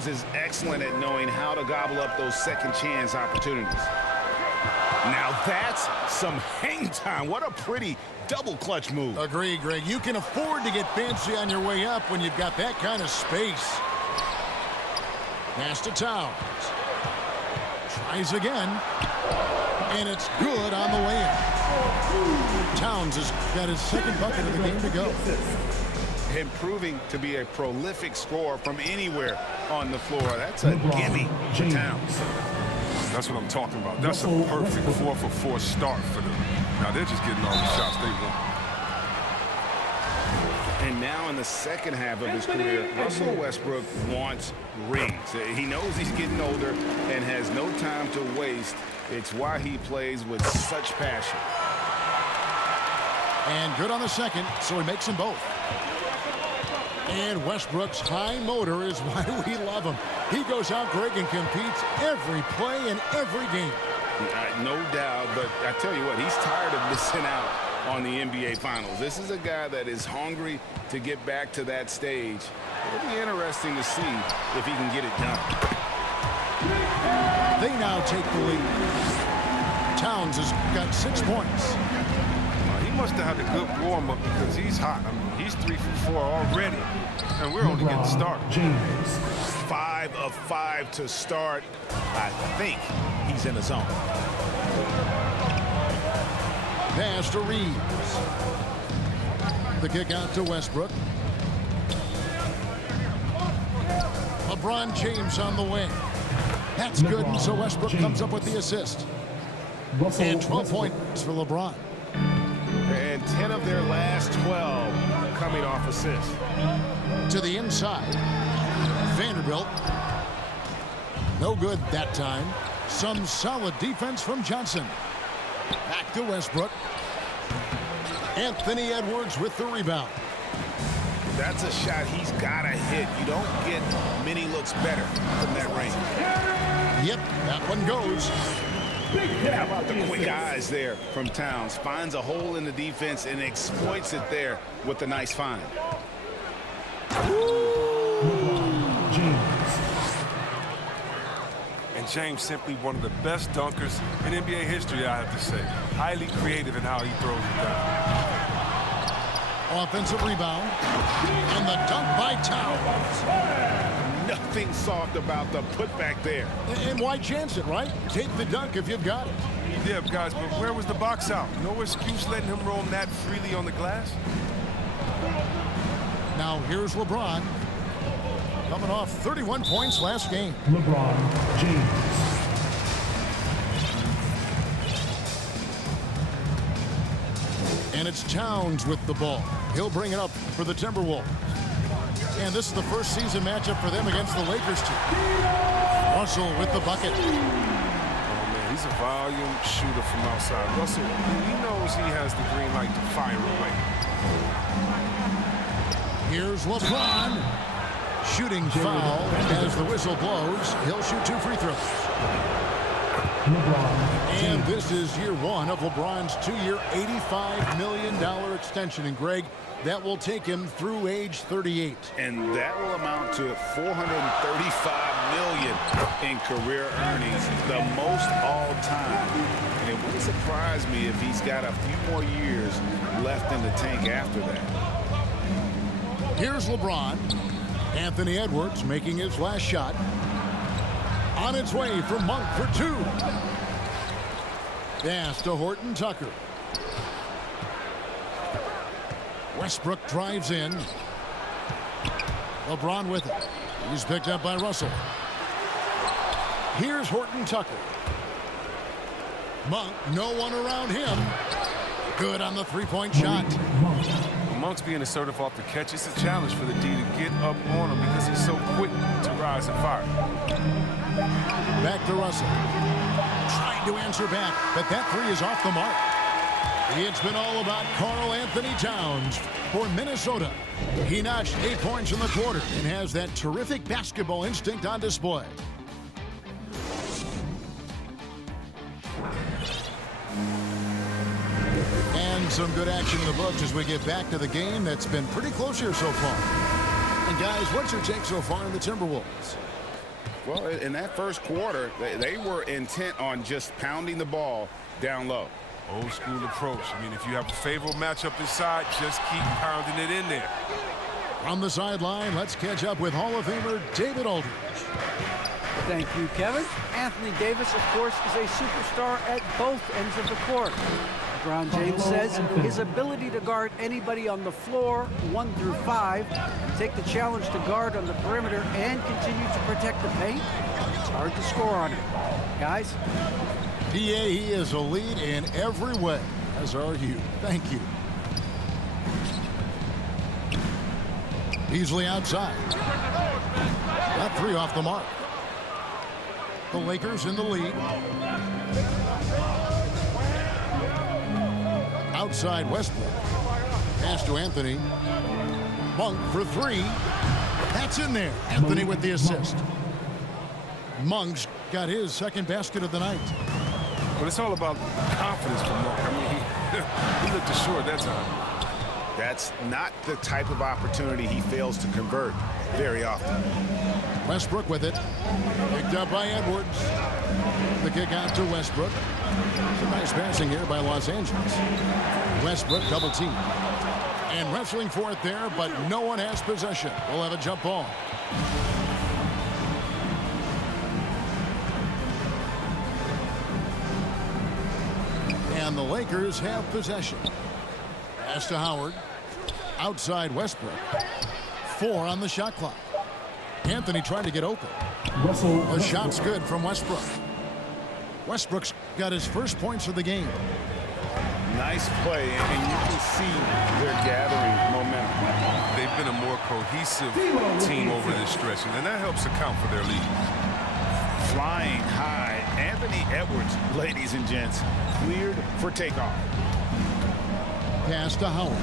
Towns is excellent at knowing how to gobble up those second chance opportunities. Now that's some hang time. What a pretty double clutch move. Agree, Greg. You can afford to get fancy on your way up when you've got that kind of space. Pass to Towns. Tries again. And it's good on the way in. Towns has got his second bucket of the game to go. Improving to be a prolific scorer from anywhere on the floor. That's a gimme for Towns. That's what I'm talking about. That's a perfect 4-for-4 start for them. Now they're just getting all the shots they want. And now in the second half of his career, Russell Westbrook wants rings. He knows he's getting older and has no time to waste. It's why he plays with such passion. And good on the second, so he makes them both. And Westbrook's high motor is why we love him. He goes out, Greg, and competes every play in every game. No doubt, but I tell you what, he's tired of missing out on the NBA Finals. This is a guy that is hungry to get back to that stage. It'll be interesting to see if he can get it done. They now take the lead. Towns has got 6 points. He must have had a good warm-up because he's hot. I mean, he's 3 for 4 already, and we're only getting started. 5 of 5 to start. I think he's in the zone. Pass to Reeves. The kick out to Westbrook. LeBron James on the wing. That's good, and so Westbrook comes up with the assist. And 12 points for LeBron. And 10 of their last 12 coming off assists. To the inside. Vanderbilt. No good that time. Some solid defense from Johnson. Back to Westbrook. Anthony Edwards with the rebound. That's a shot he's got to hit. You don't get many looks better from that range. Yep, that one goes. And how about the quick eyes there from Towns? Finds a hole in the defense and exploits it there with a nice find. And James simply one of the best dunkers in NBA history, I have to say. Highly creative in how he throws it down. Offensive rebound. And the dunk by Towns. Nothing soft about the putback there. And why chance it, right? Take the dunk if you've got it. Yeah, guys, but where was the box out? No excuse letting him roam that freely on the glass. Now here's LeBron. Coming off 31 points last game. LeBron James. And it's Towns with the ball. He'll bring it up for the Timberwolves. And this is the first season matchup for them against the Lakers team. Russell with the bucket. Oh, man, he's a volume shooter from outside. Russell, he knows he has the green light to fire away. Here's LeBron. Shooting foul as the whistle blows. He'll shoot 2 free throws. And this is year 1 of LeBron's 2-year, $85 million extension. And Greg, that will take him through age 38. And that will amount to $435 million in career earnings, the most all time. And it wouldn't surprise me if he's got a few more years left in the tank after that. Here's LeBron. Anthony Edwards making his last shot. On its way from Monk for 2. Pass to Horton Tucker. Westbrook drives in. LeBron with it. He's picked up by Russell. Here's Horton Tucker. Monk, no one around him. Good on the three-point shot. Monk's being assertive off the catch. It's a challenge for the D to get up on him because he's so quick to rise and fire. Back to Russell. Trying to answer back, but that three is off the mark. It's been all about Karl Anthony Towns for Minnesota. He notched 8 points in the quarter and has that terrific basketball instinct on display. And some good action in the books as we get back to the game that's been pretty close here so far. And guys, what's your take so far in the Timberwolves? Well, in that first quarter, they were intent on just pounding the ball down low. Old school approach. I mean, if you have a favorable matchup inside, just keep pounding it in there. From the sideline, let's catch up with Hall of Famer David Aldridge. Thank you, Kevin. Anthony Davis, of course, is a superstar at both ends of the court. LeBron James says his ability to guard anybody on the floor, 1 through 5, take the challenge to guard on the perimeter and continue to protect the paint, it's hard to score on it. Guys? PA, he is a lead in every way, as are you. Thank you. Beasley outside. That 3 off the mark. The Lakers in the lead. Outside Westbrook. Pass to Anthony. Monk for 3. That's in there. Anthony with the assist. Monk's got his second basket of the night. But it's all about confidence for Monk. I mean, he looked assured that time. That's not the type of opportunity he fails to convert very often. Westbrook with it. Picked up by Edwards. The kick out to Westbrook. Some nice passing here by Los Angeles. Westbrook double team. And wrestling for it there, but no one has possession. We'll have a jump ball. And the Lakers have possession. Pass to Howard. Outside Westbrook. 4 on the shot clock. Anthony trying to get open. The shot's good from Westbrook. Westbrook's got his first points of the game. Nice play, and you can see they're gathering momentum. They've been a more cohesive team over this stretch, and that helps account for their lead. Flying high, Anthony Edwards, ladies and gents, cleared for takeoff. Pass to Howard.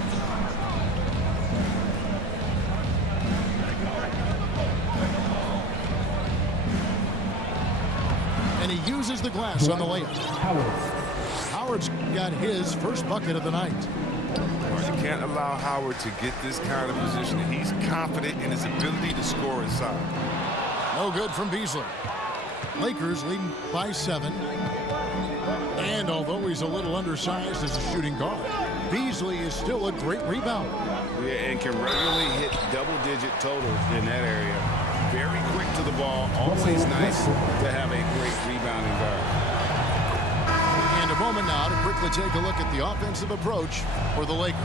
And he uses the glass on the layup. Howard's got his first bucket of the night. You can't allow Howard to get this kind of position. He's confident in his ability to score inside. No good from Beasley. Lakers leading by 7. And although he's a little undersized as a shooting guard, Beasley is still a great rebounder. Yeah, and can regularly hit double-digit totals in that area. Very quick to the ball. Always nice to have a great rebounding guard. And a moment now to quickly take a look at the offensive approach for the Lakers.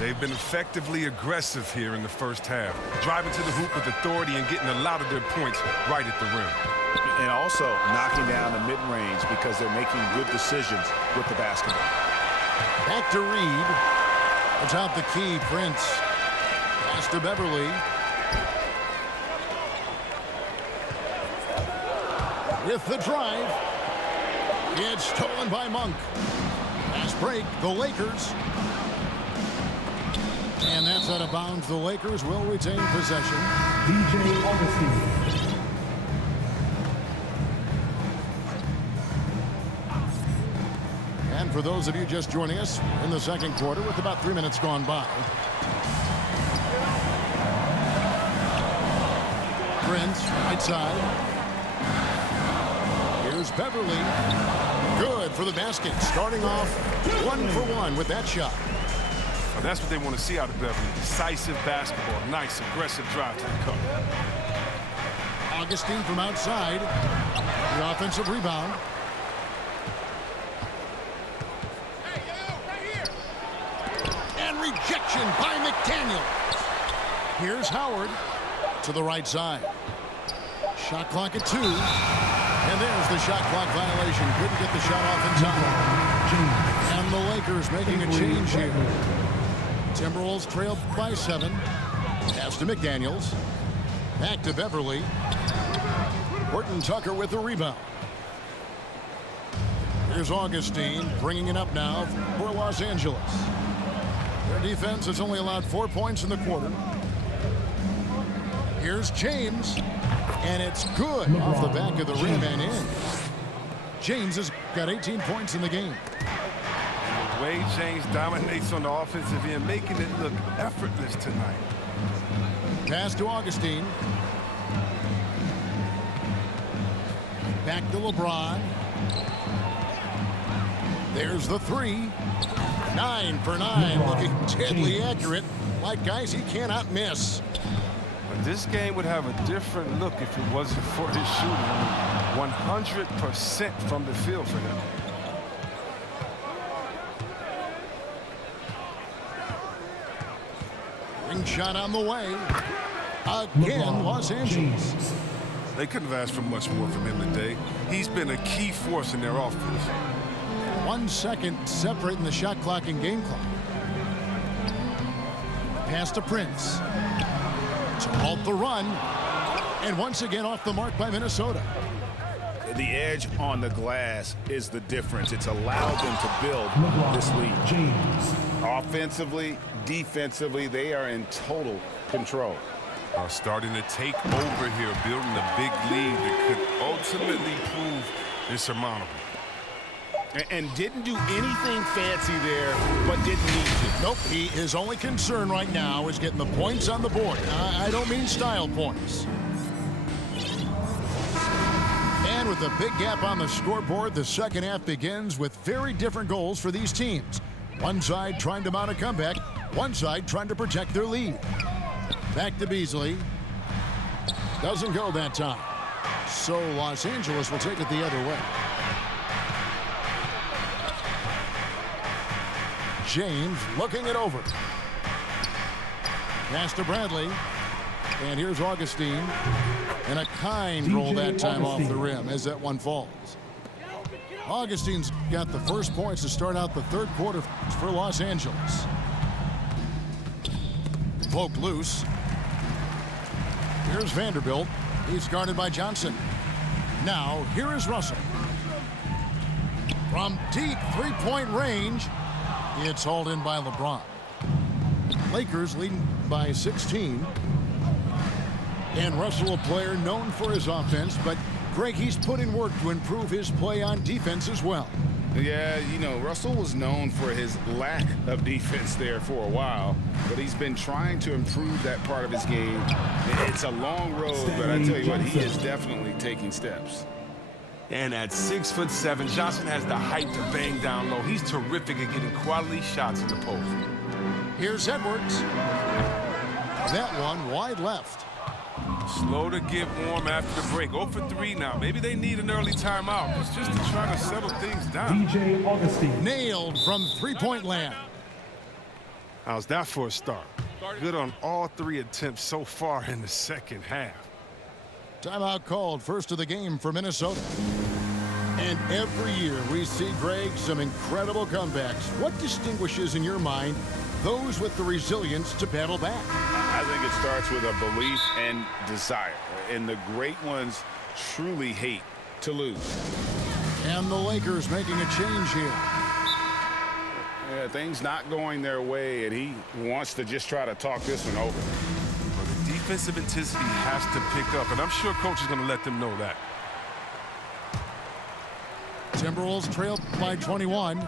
They've been effectively aggressive here in the first half, driving to the hoop with authority and getting a lot of their points right at the rim. And also knocking down the mid-range because they're making good decisions with the basketball. Back to Reed. Atop the key, Prince. Pass to Beverly. With the drive. It's stolen by Monk. Pass break, the Lakers. And that's out of bounds. The Lakers will retain possession. DJ Augustine. And for those of you just joining us in the second quarter with about 3 minutes gone by. Prince, right side. Here's Beverly. Good for the basket. Starting off 1 for 1 with that shot. Well, that's what they want to see out of Beverly. Decisive basketball. Nice, aggressive drive to the cup. Augustine from outside. The offensive rebound. And rejection by McDaniel. Here's Howard to the right side. Shot clock at 2. And there's the shot clock violation. Couldn't get the shot off in time. And the Lakers making a change here. Timberwolves trail by 7. Pass to McDaniels. Back to Beverly. Horton Tucker with the rebound. Here's Augustine bringing it up now for Los Angeles. Their defense has only allowed 4 points in the quarter. Here's James. And it's good off the back of the rim and in. James has got 18 points in the game. The way James dominates on the offensive end, making it look effortless tonight. Pass to Augustine. Back to LeBron. There's the three. 9 for 9, looking deadly accurate. Like guys he cannot miss. But this game would have a different look if it wasn't for his shooting. I mean, 100% from the field for him. Ring shot on the way. Again, Los Angeles. They couldn't have asked for much more from him today. He's been a key force in their offense. 1 second separating the shot clock and game clock. Pass to Prince. To halt the run. And once again off the mark by Minnesota. The edge on the glass is the difference. It's allowed them to build this lead. James. Offensively, defensively, they are in total control. Are starting to take over here, building a big lead that could ultimately prove insurmountable. And didn't do anything fancy there, but didn't need to. Nope, his only concern right now is getting the points on the board. I don't mean style points. And with a big gap on the scoreboard, the second half begins with very different goals for these teams. One side trying to mount a comeback, one side trying to protect their lead. Back to Beasley. Doesn't go that time. So Los Angeles will take it the other way. James looking it over. Pass to Bradley. And here's Augustine. And a kind roll that time off the rim as that one falls. Augustine's got the first points to start out the third quarter for Los Angeles. Poked loose. Here's Vanderbilt. He's guarded by Johnson. Now, here is Russell. From deep three-point range, it's hauled in by LeBron. Lakers leading by 16. And Russell, a player known for his offense, but Greg, he's put in work to improve his play on defense as well. Yeah, you know, Russell was known for his lack of defense there for a while, but he's been trying to improve that part of his game. It's a long road, but I tell you what, he is definitely taking steps. And at 6'7", Johnson has the height to bang down low. He's terrific at getting quality shots in the post. Here's Edwards. That one wide left. Slow to get warm after the break. 0 for 3 now. Maybe they need an early timeout. It's just to try to settle things down. DJ Augustine. Nailed from three-point land. How's that for a start? Good on all 3 attempts so far in the second half. Timeout called, first of the game for Minnesota. And every year we see, Greg, some incredible comebacks. What distinguishes in your mind those with the resilience to battle back? I think it starts with a belief and desire. And the great ones truly hate to lose. And the Lakers making a change here. Yeah, things not going their way, and he wants to just try to talk this one over. Well, the defensive intensity has to pick up, and I'm sure coach is going to let them know that. Timberwolves trail by 21.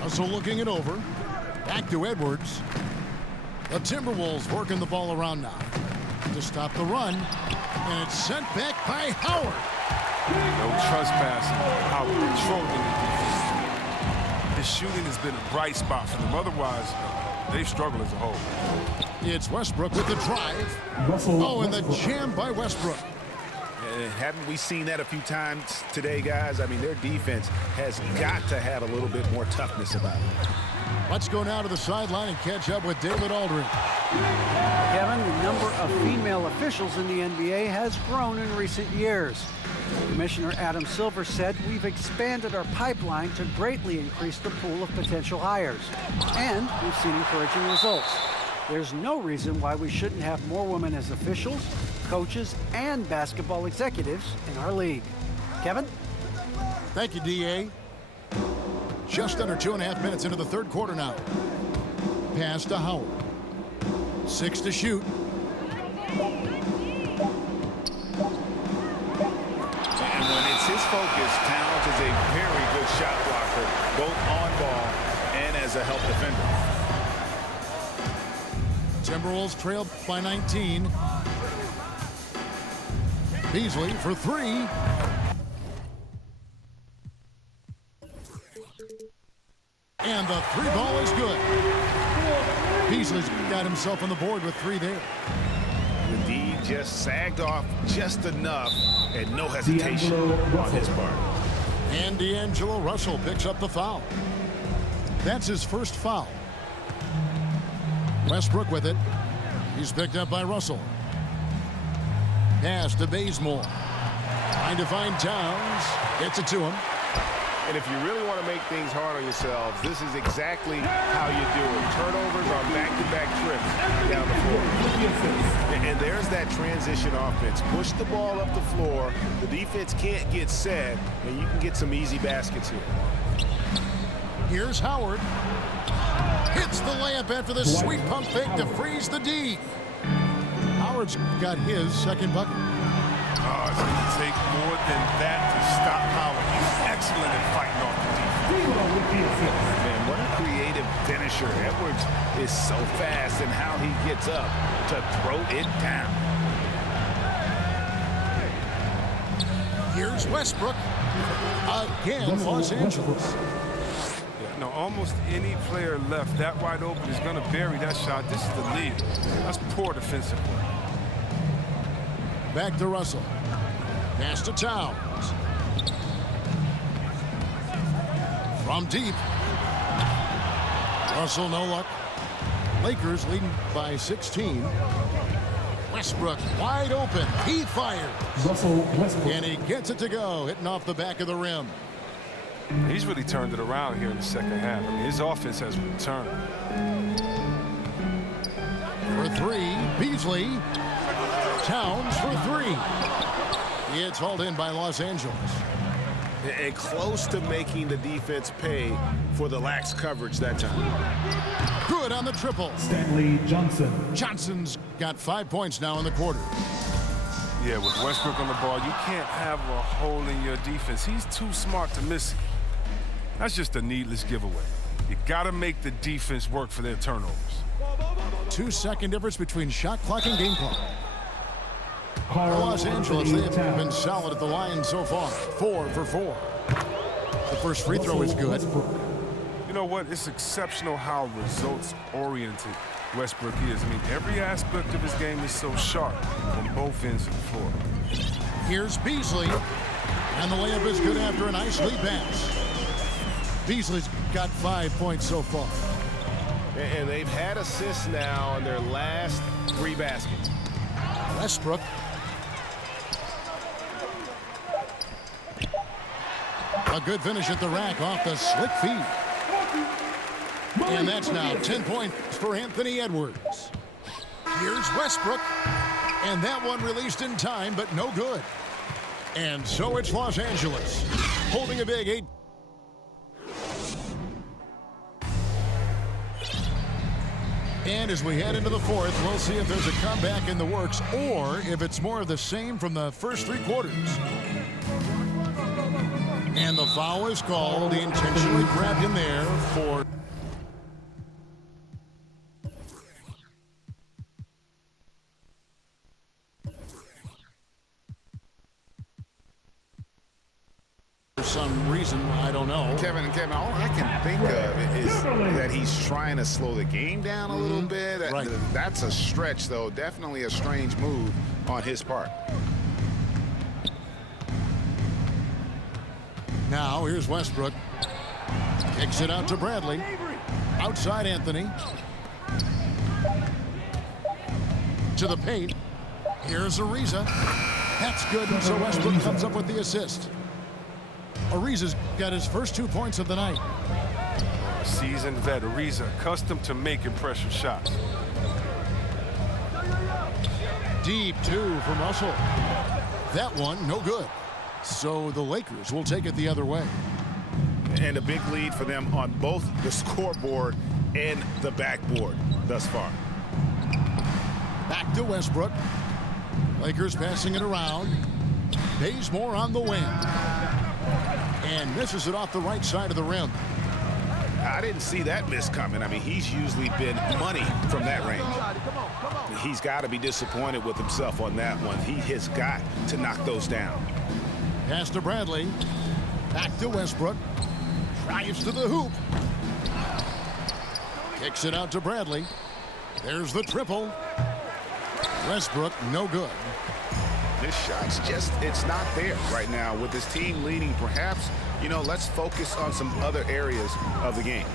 Russell looking it over. Back to Edwards. The Timberwolves working the ball around now to stop the run. And it's sent back by Howard. No trespassing. Howard controlling the defense. His shooting has been a bright spot for them. Otherwise, they've struggled as a whole. It's Westbrook with the drive. Russell And the Westbrook. jam by Westbrook. Haven't we seen that a few times today, guys? I mean, their defense has got to have a little bit more toughness about it. Let's go now to the sideline and catch up with David Aldridge. Kevin, the number of female officials in the NBA has grown in recent years. Commissioner Adam Silver said, "We've expanded our pipeline to greatly increase the pool of potential hires, and we've seen encouraging results. There's no reason why we shouldn't have more women as officials, coaches, and basketball executives in our league." Kevin? Thank you, D.A. Just under 2.5 minutes into the third quarter now. Pass to Howard. 6 to shoot. And when it's his focus, Towns is a very good shot blocker, both on ball and as a help defender. Timberwolves trail by 19. Beasley for three. And the three ball is good. Beasley's got himself on the board with three there. The D just sagged off just enough and no hesitation on his part. And D'Angelo Russell picks up the foul. That's his first foul. Westbrook with it. He's picked up by Russell. Pass to Bazemore. Trying to find Towns. Gets it to him. And if you really want to make things hard on yourselves, this is exactly how you do it. Turnovers on back-to-back trips down the floor. And there's that transition offense. Push the ball up the floor. The defense can't get set, and you can get some easy baskets here. Here's Howard. Hits the layup after the sweet pump fake to freeze the D. Howard's got his second bucket. Oh, it's going to take more than that to stop Howard. He's excellent at fighting off the defense. Man, what a creative finisher. Edwards is so fast in how he gets up to throw it down. Here's Westbrook. Again, Los Angeles. Yeah, no, almost any player left that wide open is going to bury that shot. This is the lead. That's poor defensive play. Back to Russell. Pass to Towns. From deep. Russell, no luck. Lakers leading by 16. Westbrook wide open. He fires. Russell Westbrook. And he gets it to go, hitting off the back of the rim. He's really turned it around here in the second half. I mean, his offense has returned. For three, Beasley. Towns for three. It's hauled in by Los Angeles. And close to making the defense pay for the lax coverage that time. Good on the triple. Stanley Johnson. Johnson's got 5 points now in the quarter. Yeah, with Westbrook on the ball, you can't have a hole in your defense. He's too smart to miss it. That's just a needless giveaway. You got to make the defense work for their turnovers. 2 second difference between shot clock and game clock. Los Angeles, they have been solid at the line so far. 4 for 4. The first free throw is good. You know what? It's exceptional how results-oriented Westbrook is. I mean, every aspect of his game is so sharp on both ends of the floor. Here's Beasley. And the layup is good after a nice lead pass. Beasley's got 5 points so far. And they've had assists now on their last 3 baskets. Westbrook. A good finish at the rack off the slick feed. And that's now 10 points for Anthony Edwards. Here's Westbrook. And that one released in time, but no good. And so it's Los Angeles holding a big 8. And as we head into the fourth, we'll see if there's a comeback in the works or if it's more of the same from the first 3 quarters. And the foul is called. He intentionally grabbed him there for some reason, I don't know. Kevin, all I can think of is that he's trying to slow the game down a little bit. Right. That's a stretch, though. Definitely a strange move on his part. Now here's Westbrook. Kicks it out to Bradley. Outside Anthony. To the paint. Here's Ariza. That's good, and so Westbrook comes up with the assist. Ariza's got his first 2 points of the night. Seasoned vet, Ariza, accustomed to making pressure shots. Deep 2 from Russell. That one, no good. So the Lakers will take it the other way. And a big lead for them on both the scoreboard and the backboard thus far. Back to Westbrook. Lakers passing it around. Bazemore on the wing. And misses it off the right side of the rim. I didn't see that miss coming. I mean, he's usually been money from that range. He's got to be disappointed with himself on that one. He has got to knock those down. Pass to Bradley. Back to Westbrook. Drives to the hoop. Kicks it out to Bradley. There's the triple. Westbrook, no good. This shot's just, it's not there right now. With his team leading, perhaps, you know, let's focus on some other areas of the game.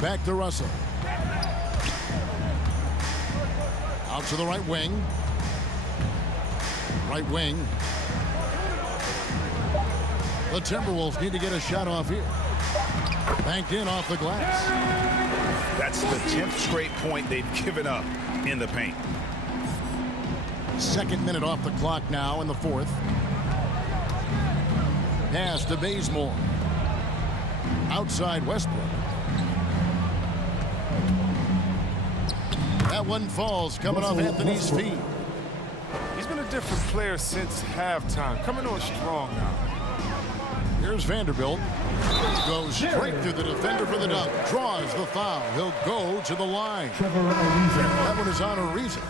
Back to Russell. Out to the right wing. Right wing. The Timberwolves need to get a shot off here. Banked in off the glass. That's the 10th straight point they've given up in the paint. Second minute off the clock now in the fourth. Pass to Bazemore. Outside Westbrook. That one falls coming off Anthony's feet. He's been a different player since halftime. Coming on strong now. Here's Vanderbilt. Goes straight through the defender for the dunk. Draws the foul. He'll go to the line. That one is on Ariza.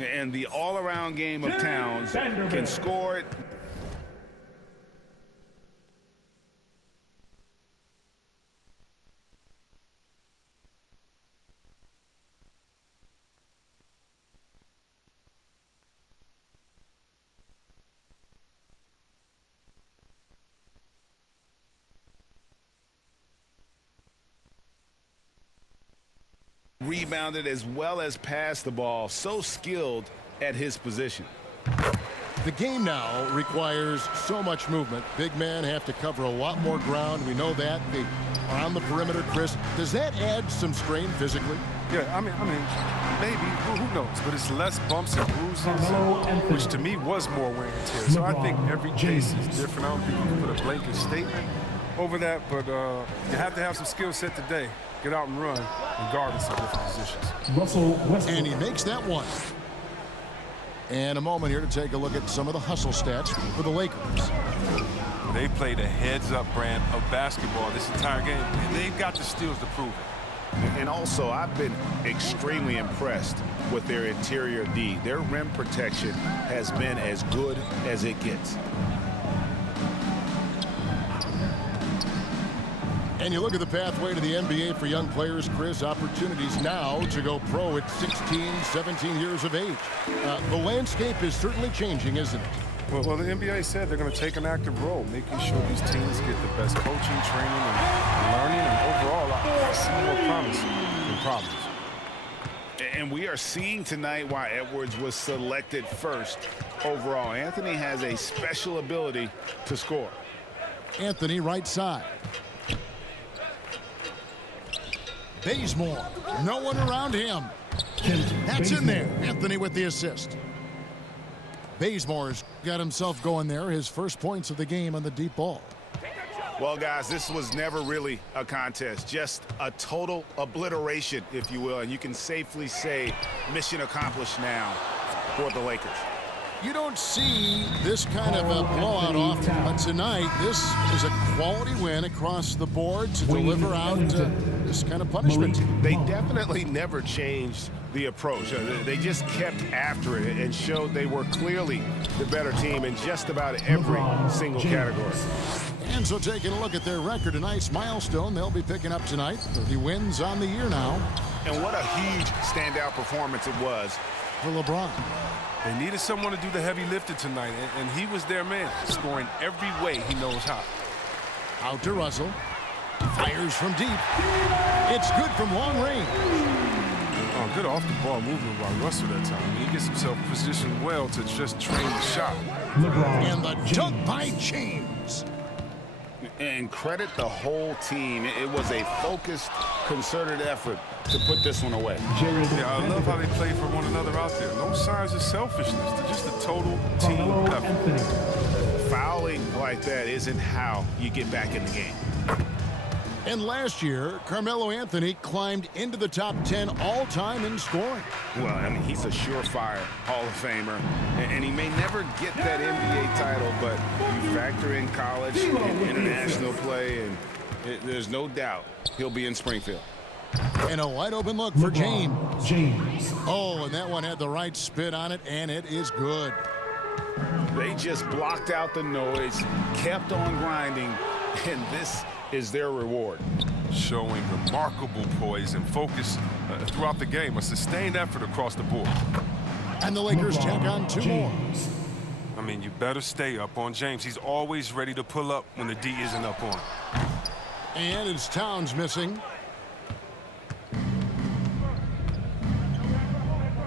And the all-around game of Towns can score it. Rebounded as well as passed the ball. So skilled at his position. The game now requires so much movement. Big men have to cover a lot more ground. We know that. They are on the perimeter, Chris. Does that add some strain physically? Yeah, I mean, maybe. Who knows? But it's less bumps and bruises, which to me was more wear and tear. So I think every case is different. I don't think you can put a blanket statement over that, but you have to have some skill set today. Get out and run, regardless of different positions. And he makes that one. And a moment here to take a look at some of the hustle stats for the Lakers. They played a heads-up brand of basketball this entire game, and they've got the steals to prove it. And also, I've been extremely impressed with their interior D. Their rim protection has been as good as it gets. And you look at the pathway to the NBA for young players, Chris, opportunities now to go pro at 16, 17 years of age. The landscape is certainly changing, isn't it? Well, the NBA said they're going to take an active role, making sure these teams get the best coaching, training, and learning, and overall, I see more promise than problems. And we are seeing tonight why Edwards was selected first overall. Anthony has a special ability to score. Anthony, right side. Bazemore, no one around him. That's in there. Anthony with the assist. Bazemore's got himself going there. His first points of the game on the deep ball. Well, guys, this was never really a contest. Just a total obliteration, if you will. And you can safely say mission accomplished now for the Lakers. You don't see this kind of a blowout often, but tonight this is a quality win across the board to deliver out this kind of punishment. They definitely never changed the approach. They just kept after it and showed they were clearly the better team in just about every single category. And so taking a look at their record, a nice milestone they'll be picking up tonight. 30 wins on the year now. And what a huge standout performance it was for LeBron. They needed someone to do the heavy lifting tonight, and he was their man, scoring every way he knows how. Out to Russell. Fires from deep. It's good from long range. Oh, good off-the-ball movement by Russell that time. He gets himself positioned well to just train the shot. And the dunk by James. And credit the whole team. It was a focused, concerted effort to put this one away. Yeah, I love how they play for one another out there. No signs of selfishness. They're just a total team effort. Fouling like that isn't how you get back in the game. And last year, Carmelo Anthony climbed into the top 10 all-time in scoring. Well, I mean, he's a surefire Hall of Famer, and he may never get that NBA title, but you factor in college and international play, and there's no doubt he'll be in Springfield. And a wide-open look for James. Oh, and that one one had the right spin on it, and it is good. They just blocked out the noise, kept on grinding, and this is their reward. Showing remarkable poise and focus throughout the game. A sustained effort across the board. And the Lakers tack on 2 more. I mean, you better stay up on James. He's always ready to pull up when the D isn't up on him. And it's Towns missing.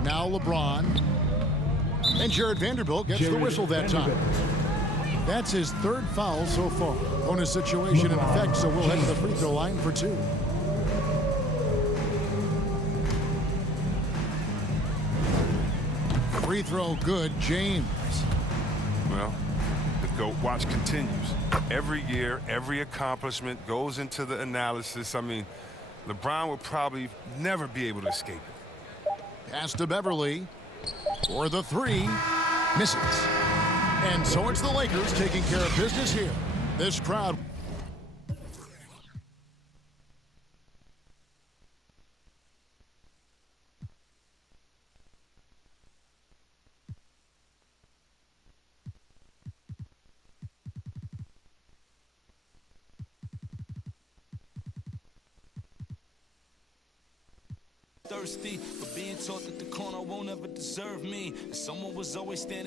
Now LeBron. And Jared Vanderbilt gets the whistle that time. That's his 3rd foul so far. Bonus situation in effect, so we'll head to the free throw line for 2. Free throw good, James. Well, the GOAT watch continues. Every year, every accomplishment goes into the analysis. I mean, LeBron would probably never be able to escape it. Pass to Beverly for the 3. Misses. And so it's the Lakers taking care of business here. This crowd. Thirsty for being taught that the corner won't ever deserve me. And someone was always standing